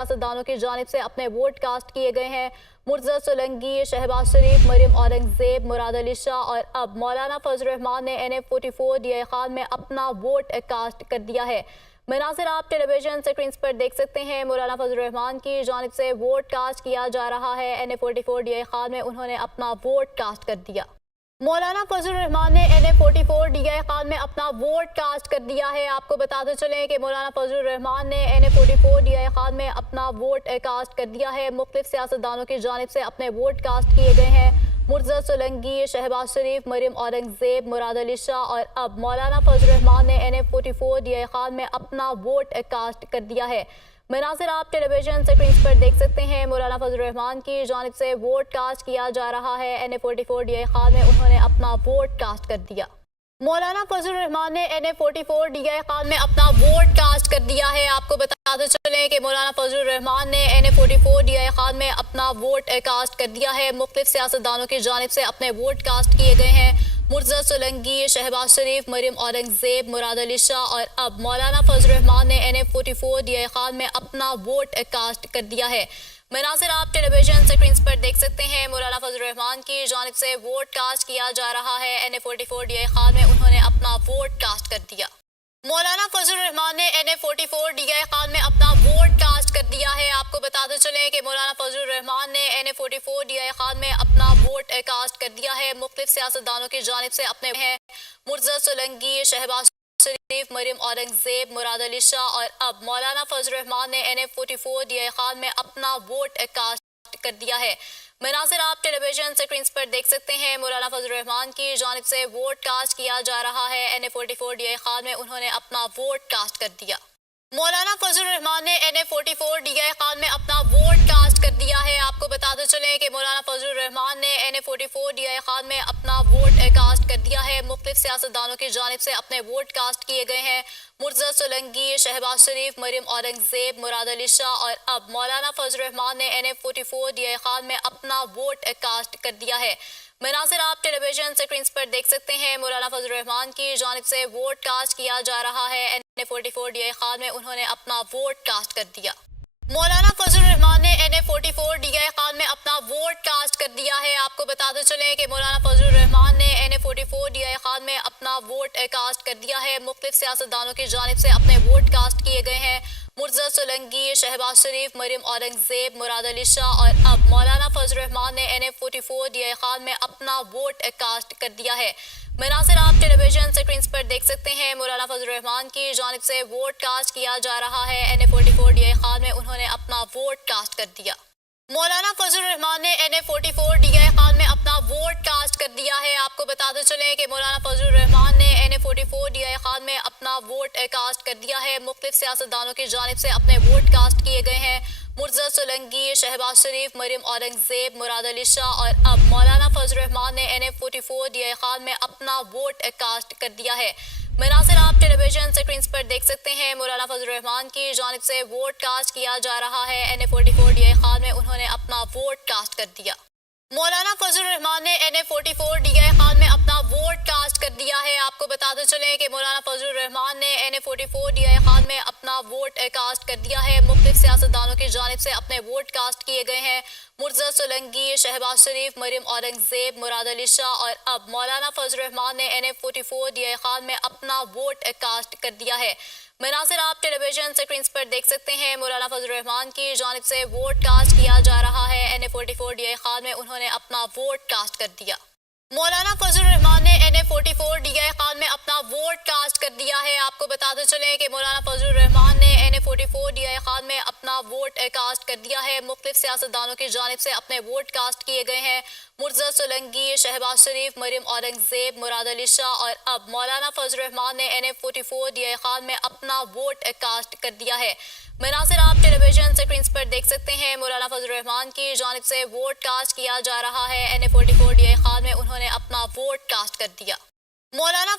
سیاستدانوں کی جانب سے اپنے ووٹ کاسٹ کیے گئے ہیں۔ مرتضی سولنگی، شہباز شریف، مریم اورنگزیب، مراد علی شاہ اور اب مولانا فضل الرحمان نے NA44 ڈی خان میں اپنا ووٹ کاسٹ کر دیا ہے۔ مناظر آپ ٹیلی ویژن سکرینز پر دیکھ سکتے ہیں۔ مولانا فضل الرحمان کی جانب سے ووٹ کاسٹ کیا جا رہا ہے۔ NA44 ڈی خان میں انہوں نے اپنا ووٹ کاسٹ کر دیا۔ مولانا فضل الرحمان نے NA44 ڈی خان میں اپنا ووٹ کاسٹ کر دیا ہے۔ آپ کو بتاتے چلیں کہ مولانا فضل الرحمان نے NA44 ڈی خان میں اپنا ووٹ کاسٹ کر دیا ہے۔ مختلف سیاستدانوں کی جانب سے اپنے ووٹ کاسٹ کیے گئے ہیں۔ مرتضی سولنگی، شہباز شریف، مریم اورنگزیب، مراد علی شاہ اور اب مولانا فضل الرحمان نے NA44 ڈی خان میں اپنا ووٹ کاسٹ کر دیا ہے۔ مناظر آپ ٹیلی ویژن سکرینز پر دیکھ سکتے ہیں۔ مولانا فضل الرحمان کی جانب سے ووٹ کاسٹ کیا جا رہا ہے۔ NA44 ڈی خان میں انہوں نے اپنا ووٹ کاسٹ کر دیا۔ مولانا فضل الرحمان نے NA44 ڈی خان میں اپنا ووٹ کاسٹ کر دیا ہے۔ آپ کو بتاتے چلیں کہ مولانا فضل الرحمان نے NA44 ڈی خان میں اپنا ووٹ کاسٹ کر دیا ہے۔ مختلف سیاستدانوں کی جانب سے اپنے ووٹ کاسٹ کیے گئے ہیں۔ مرتضی سولنگی، شہباز شریف، مریم اورنگزیب، مراد علی شاہ اور اب مولانا فضل الرحمان نے NA44 ڈی خان میں اپنا ووٹ کاسٹ کر دیا ہے۔ مناظر آپ ٹیلی ویژن سکرینز پر دیکھ سکتے ہیں۔ مولانا فضل الرحمان کی جانب سے ووٹ کاسٹ کیا جا رہا ہے۔ NA44 ڈی خان میں انہوں نے اپنا ووٹ کاسٹ کر دیا۔ مولانا فضل الرحمان نے NA44 ڈی خان میں اپنا ووٹ کاسٹ کر دیا ہے۔ آپ کو بتاتے چلیں کہ مولانا فضل الرحمان نے NA44 ڈی خان میں اپنا ووٹ کاسٹ کر دیا ہے۔ مختلف سیاستدانوں کی جانب سے اپنے ہیں مرتضی سولنگی، شہباز شریف، مریم اورنگزیب، مراد علی شاہ اور اب مولانا فضل الرحمان نے NA44 ڈی خان میں اپنا ووٹ کاسٹ کر دیا ہے۔ مناظر آپ ٹیلی ویژن سکرینز پر دیکھ سکتے ہیں۔ مولانا فضل الرحمان کی جانب سے ووٹ کاسٹ کیا جا رہا ہے۔ NA44 ڈی خان میں انہوں نے اپنا ووٹ کاسٹ کر دیا۔ مولانا فضل الرحمان نے NA44 ڈی خان میں اپنا ووٹ کاسٹ کر دیا ہے۔ آپ کو بتاتے چلیں کہ مولانا فضل الرحمان نے NA44 ڈی خان میں اپنا ووٹ کاسٹ کر دیا ہے۔ مختلف سیاستدانوں کی جانب سے اپنے ووٹ کاسٹ کیے گئے ہیں۔ مرتضی سولنگی، شہباز شریف، مریم اورنگزیب، مراد علی شاہ اور اب مولانا فضل الرحمان نے NA44 ڈی خان میں اپنا ووٹ کاسٹ کر دیا ہے۔ مناظر آپ ٹیلی ویژن سکرینز پر دیکھ سکتے ہیں۔ مولانا فضل الرحمان کی جانب سے ووٹ کاسٹ کیا جا رہا ہے۔ NA44 ڈی خان میں انہوں نے اپنا ووٹ کاسٹ کر دیا۔ مولانا فضل الرحمان نے NA44 ڈی خان میں اپنا ووٹ کاسٹ کر دیا ہے۔ آپ کو بتاتے چلیں کہ مولانا فضل الرحمان نے NA44 ڈی خان میں اپنا ووٹ کاسٹ کر دیا ہے۔ مختلف سیاستدانوں کی جانب سے اپنے ووٹ کاسٹ کیے گئے ہیں۔ مرتضی سولنگی، شہباز شریف، مریم اورنگزیب، مراد علی شاہ اور اب مولانا فضل الرحمان نے NA44 ڈی خان میں اپنا ووٹ کاسٹ کر دیا ہے۔ مناظر آپ ٹیلی ویژن سکرینز پر دیکھ سکتے ہیں۔ مولانا فضل الرحمان کی جانب سے ووٹ کاسٹ کیا جا رہا ہے۔ NA44 ڈی خان میں انہوں نے اپنا ووٹ کاسٹ کر دیا۔ مولانا فضل الرحمان نے NA44 ڈی خان میں اپنا ووٹ کاسٹ کر دیا ہے۔ آپ کو بتاتے چلیں کہ مولانا فضل الرحمان نے NA44 ڈی خان میں اپنا ووٹ کاسٹ کر دیا ہے۔ مختلف سیاستدانوں کی جانب سے اپنے ووٹ کاسٹ کیے گئے ہیں۔ مرتضی سولنگی، شہباز شریف، مریم اورنگزیب، مراد علی شاہ اور اب مولانا فضل الرحمان نے NA44 ڈی خان میں اپنا ووٹ کاسٹ کر دیا ہے۔ مناظر آپ ٹیلی ویژن سکرینز پر دیکھ سکتے ہیں۔ مولانا فضل الرحمان کی جانب سے ووٹ کاسٹ کیا جا رہا ہے۔ NA44 ڈی خان میں انہوں نے اپنا ووٹ کاسٹ کر دیا۔ مولانا فضل الرحمان نے NA44 ڈی خان میں اپنا ووٹ کاسٹ کر دیا ہے۔ آپ کو بتاتے چلیں کہ مولانا فضل الرحمان نے NA44 ڈی خان میں اپنا ووٹ کاسٹ کر دیا ہے۔ مختلف سیاستدانوں کی جانب سے اپنے ووٹ کاسٹ کیے گئے ہیں۔ مرتضی سولنگی، شہباز شریف، مریم اورنگزیب، مراد علی شاہ اور اب مولانا فضل الرحمان نے NA44 ڈی خان میں اپنا ووٹ کاسٹ کر دیا ہے۔ مناظر آپ ٹیلی ویژن سکرینز پر دیکھ سکتے ہیں۔ مولانا فضل الرحمان کی جانب سے ووٹ کاسٹ کیا جا رہا ہے۔ NA44 ڈی خان میں انہوں نے اپنا ووٹ کاسٹ کر دیا۔ مولانا فضل الرحمان نے NA44 ڈی خان میں اپنا ووٹ کاسٹ کر دیا ہے۔ آپ کو بتاتے چلیں کہ مولانا فضل الرحمان نے NA44 ڈی خان میں اپنا ووٹ کاسٹ کر دیا ہے۔ مختلف سیاستدانوں کی جانب سے اپنے ووٹ کاسٹ کیے گئے ہیں۔ مرتضی سولنگی، شہباز شریف، مریم اورنگزیب، مراد علی شاہ اور اب مولانا فضل الرحمان نے NA44 ڈی خان میں اپنا ووٹ کاسٹ کر دیا ہے۔ مناظر آپ ٹیلی ویژن سکرینز پر دیکھ سکتے ہیں۔ مولانا فضل الرحمان کی جانب سے ووٹ کاسٹ کیا جا رہا ہے۔ NA44 ڈی خان میں انہوں نے اپنا ووٹ کاسٹ کر دیا۔ مولانا